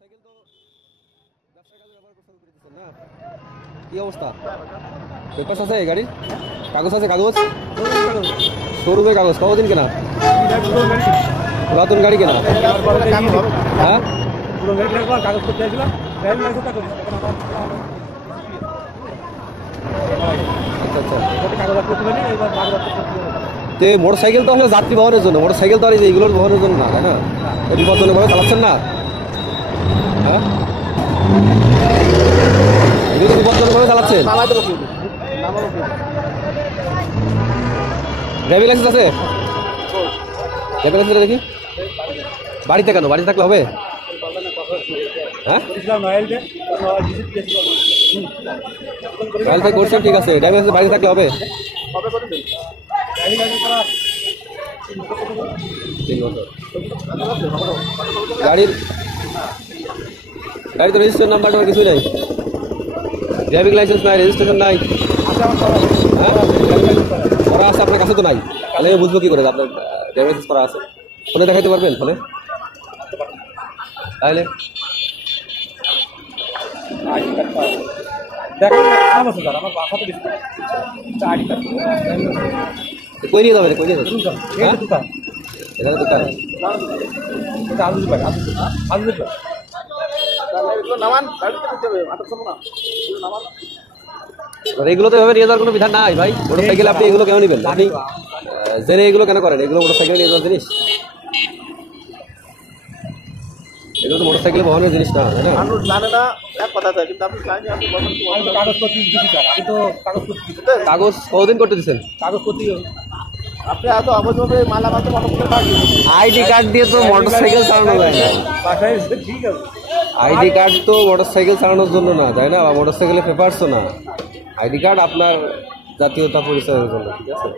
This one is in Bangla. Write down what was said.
মোটরসাইকেল তো ব্যবসার কাজে ব্যবহার করতেছেন না? কি অবস্থা? পেপারস আছে গাড়ির? কাগজ আছে? কাগজ শোরুমের কাগজ কতদিন কেনা? পুরাতন গাড়ি কেনা? হ্যাঁ কাগজ করতে আসলাম আচ্ছা আচ্ছা। কাগজ করতে পারি এবার তো এই মোটরসাইকেল তো হলো যাত্রী বহনের জন্য, মোটরসাইকেল তো আর এই যে এগুলোর বহনের জন্য না, তাই না? বিপজ্জনকভাবে চালাচ্ছেন না? হ্যাঁ এগুলো তো বিপজ্জনকভাবে চালাচ্ছেন। ড্রাইভিং লাইসেন্স আছে? ড্রাইভিং লাইসেন্স দেখি। বাড়িতে কেন? বাড়িতে থাকলে হবে? হ্যাঁ অয়েল করছেন, ঠিক আছে। ড্রাইভিং লাইসেন্স বাড়িতে থাকলে হবে? 3 বছর। গাড়িতে রেজিস্ট্রেশন নাম্বার কিছুই নাই, ড্রাইভিং লাইসেন্স নাই, রেজিস্ট্রেশন নাই। হ্যাঁ করা আছে আপনার কাছে তো নাই, তাহলে বুঝবো কি করে আপনার ড্রাইভিং লাইসেন্স করা আছে? ফোনে দেখাইতে পারবেন? ফোনে তাহলে কই নিয়ে যাবেন? কই নিয়ে যাবেন? এখানে দোকান এগুলো তো এভাবে নিয়ে যাওয়ার কোনো বিধান নাই ভাই। মোটরসাইকেল আপনি এগুলো কেন নেবেন? আপনি জেনে এগুলো কেন করেন? এগুলো মোটরসাইকেল নিয়ে যাওয়ার জিনিস? এগুলো তো মোটরসাইকেল বহনের জিনিস না, তাই না? কাগজ কতদিন করতে দিচ্ছেন? আইডি কার্ড দিয়ে তো মোটরসাইকেল চালানো যায় না। আইডি কার্ড তো মোটরসাইকেল চালানোর জন্য না, তাই না? বা মোটরসাইকেলের পেপারসও না। আইডি কার্ড আপনার জাতীয়তা পরিচয়ের জন্য, ঠিক আছে?